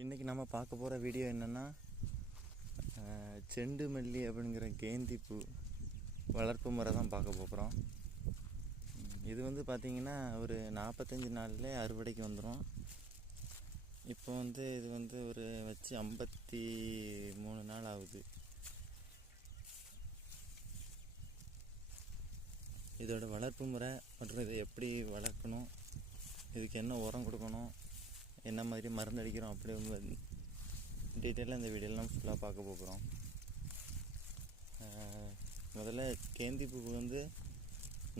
இன்றைக்கி நம்ம பார்க்க போகிற வீடியோ என்னென்னா செண்டு மல்லி அப்படிங்கிற கேந்தி பூ வளர்ப்பு முறை தான் பார்க்க போகிறோம் இது வந்து பார்த்திங்கன்னா ஒரு நாற்பத்தஞ்சு நாளில் அறுவடைக்கு வந்துடும் இப்போ வந்து இது வந்து ஒரு வச்சு ஐம்பத்தி மூணு நாள் ஆகுது. இதோட வளர்ப்பு முறை மற்றும் இதை எப்படி வளர்க்கணும் இதுக்கு என்ன உரம் கொடுக்கணும் என்ன மாதிரி மருந்து அடிக்கிறோம் அப்படி டீட்டெயிலாக இந்த வீடியோலாம் ஃபுல்லாக பார்க்க போகிறோம். முதல்ல கேந்தி பூ வந்து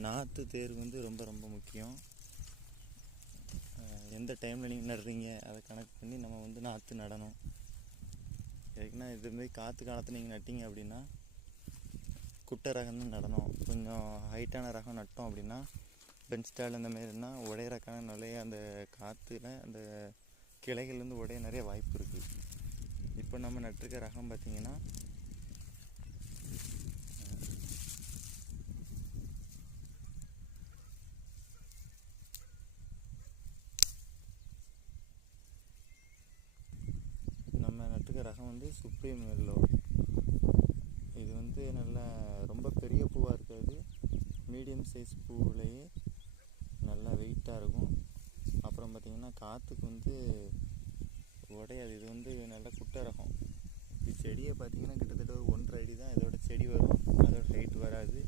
நாற்று தேர்வு வந்து ரொம்ப ரொம்ப முக்கியம். எந்த டைமில் நீங்கள் நடுறீங்க? அதை கணக்கு பண்ணி நம்ம வந்து நாற்று நடணும். எதுக்குன்னா இதுமாரி காற்று காலத்தில் நீங்கள் நட்டிங்க அப்படின்னா குட்டை ரகம் தான் நடணும். கொஞ்சம் ஹைட்டான ரகம் நட்டோம் அப்படின்னா பெஞ்ச் ஸ்டால் மாதிரி இருந்தால் உடையிறக்கான நிறைய அந்த காற்றுல அந்த கிளைகள்லேருந்து உடைய நிறைய வாய்ப்பு இருக்குது இப்போ நம்ம நட்டிருக்க ரகம் பார்த்திங்கன்னா நம்ம நட்டுக்க ரகம் வந்து சுப்ரீம் எல்லோ இது வந்து நல்லா ரொம்ப பெரிய பூவாக இருக்காது. மீடியம் சைஸ் பூவிலேயே நல்லா வெயிட்டாக இருக்கும். அப்புறம் பார்த்திங்கன்னா காற்றுக்கு வந்து உடையாது. இது வந்து நல்ல குட்டை ரகம் இது செடியை பார்த்திங்கன்னா கிட்டத்தட்ட ஒரு ஒன்றரை அடி தான் இதோட செடி வரும். அதோட ஹைட் வராது.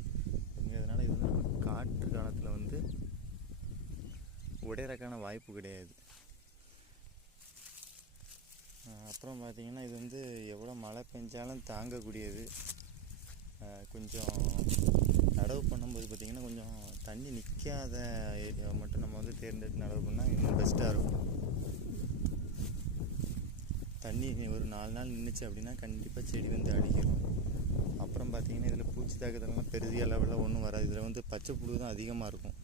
அப்படிங்கிறதுனால இது வந்து நமக்கு காற்று காலத்தில் வந்து உடையறக்கான வாய்ப்பு கிடையாது. அப்புறம் பார்த்திங்கன்னா இது வந்து எவ்வளோ மழை பெஞ்சாலும் தாங்கக்கூடியது. கொஞ்சம் நடவு பண்ணும்போது பார்த்திங்கன்னா கொஞ்சம் தண்ணி நிற்காத ஏரியாவை மட்டும் நம்ம வந்து தேர்ந்தெடுத்து நடவு பண்ணால் இன்னும் பெஸ்ட்டாக இருக்கும். தண்ணி ஒரு நாலு நாள் நின்றுச்சு அப்படின்னா கண்டிப்பாக செடி வந்து அடிக்கிறோம் அப்புறம் பார்த்திங்கன்னா இதில் பூச்சி தாக்குதல்லாம் பெரிய அளவில் ஒன்றும் வராது. இதில் வந்து பச்சை புழு தான் அதிகமாக இருக்கும்.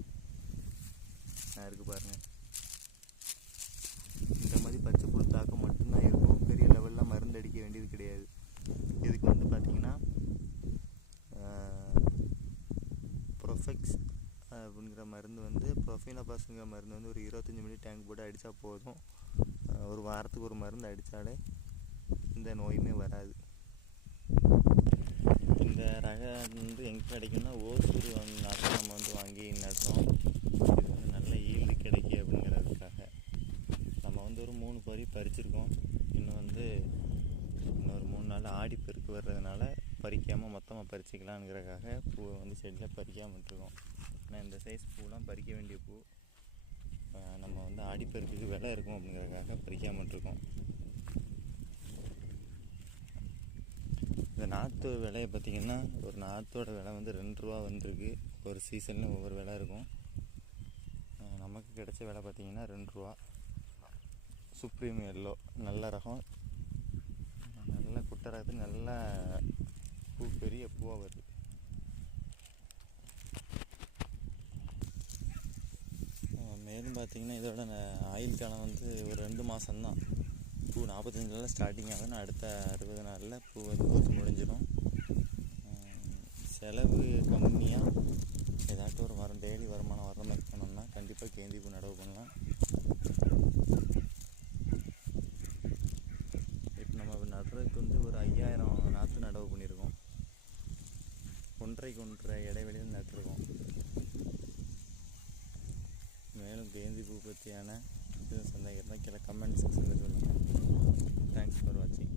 நான் இருக்கு பாருங்கள் இந்த மாதிரி பச்சை புழு தாக்கம் மட்டும் இருக்கும் பெரிய லெவலில் மருந்து அடிக்க வேண்டியது கிடையாது இதுக்கு வந்து பார்த்திங்கன்னா ப்ரொஃபெக்ஸ் அப்படிங்கிற மருந்து வந்து ப்ரொஃபினபாஸுங்கிற மருந்து வந்து ஒரு இருபத்தஞ்சி மில்லி டேங்க் போட்டு அடித்தா போதும். ஒரு வாரத்துக்கு ஒரு மருந்து அடித்தாலே இந்த நோயுமே வராது. இந்த ரக வந்து எங்கே கிடைக்கும்னா ஓசூர் வந்து நம்ம வந்து வாங்கி நடுறோம் இது வந்து நல்ல ஈல்டு கிடைக்கும் அப்படிங்கிறதுக்காக. நம்ம வந்து ஒரு மூணு பொறி பறிச்சிருக்கோம். இன்னும் வந்து இன்னொரு மூணு நாள் ஆடிப்பெருக்கு வர்றதுனால பறிக்காமல் மொத்தமாக பறிச்சிக்கலாங்கிறதுக்காக பூவை வந்து செடியில் பறிக்காமல் விட்டுருக்கோம். ஆனால் இந்த சைஸ் பூலாம் பறிக்க வேண்டிய பூ நம்ம வந்து ஆடிப்பருக்கு விலை இருக்கும் அப்படிங்கிறதுக்காக பறிக்காமல் இந்த நாற்று விலையை பார்த்திங்கன்னா ஒரு நாற்றோட விலை வந்து ரெண்டு ரூபா வந்திருக்கு. ஒரு சீசனில் ஒவ்வொரு விலை இருக்கும். நமக்கு கிடைச்ச விலை பார்த்திங்கன்னா ரெண்டு ரூபா. சுப்ரீம் எல்லோ நல்ல ரகம். நல்ல குட்டை ரகத்து நல்ல பூ பெரிய பூவாக வருது. அஹ் பார்த்தீங்கன்னா இதோட ஆயில் ஆயுள் காலம் வந்து ஒரு ரெண்டு மாதம்தான் பூ நாற்பத்தஞ்சு நாளில் ஸ்டார்டிங் ஆகுதுன்னு அடுத்த அறுபது நாளில் பூ வந்து பூத்து முடிஞ்சிடும். செலவு கம்மியாக ஏதாட்டும் ஒரு வரம் டெய்லி வருமானம் வர மாதிரி பண்ணோம்னா கண்டிப்பாக கேந்தி பூ நடவு பண்ணலாம். இப்போ நம்ம நடுறதுக்கு வந்து ஒரு ஐயாயிரம் நாற்று நடவு பண்ணியிருக்கோம். ஒன்றைக்கு ஒன்றரை இடைவெளியில் நட்டுருக்கோம். பற்றியான சந்தேகம் இருந்தால் கீழே கமெண்ட் செக்ஷனில் சொல்லுங்கள் தேங்க்ஸ் ஃபார் வாட்சிங்